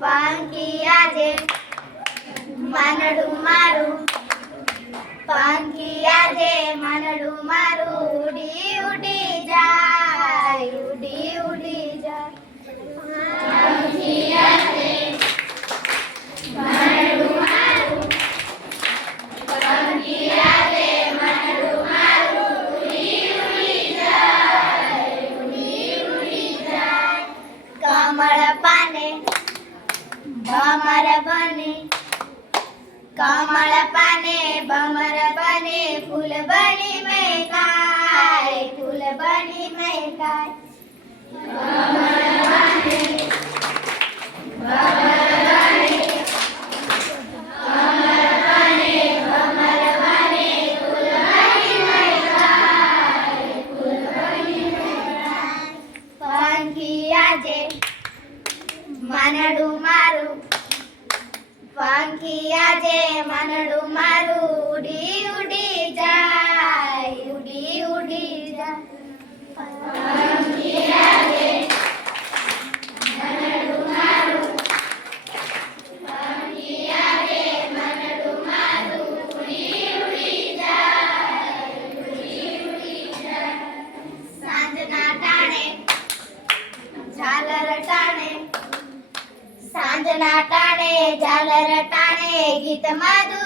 પાંખી આજે માનડું મારું, પાંખી આજે માનડું મારું ઉડી ઉડી જાય, ઉડી ઉડી જાય. પાંખી આજે માનડું મારું, પાંખી આજે માનડું મારું ઉડી ઉડી જાય, ઉડી ઉડી જાય. કમળ પાને ભમર બને, કમળ પાને ભમર બને, ફૂલ બની મહેકાય, ફૂલ બની મહેકાય. કમળ પાને ભમર બને, કમળ પાને ભમર બને, ફૂલ બની મહેકાય, ફૂલ બની મહેકાય. પાંખી આજે માનડું મારું, પાંખી આજે માનડું મારું ઉડી ઉડી જાય, ઉડી ઉડી જાય. પાંખી આજે માનડું મારું, પાંખી આજે માનડું મારું ઉડી ઉડી જાય, ઉડી ઉડી જાય. સાંજના ટાણે ઝાલર ટાણે, સાંજના ટાણે ઝાલર ટાણે ગીત માધુર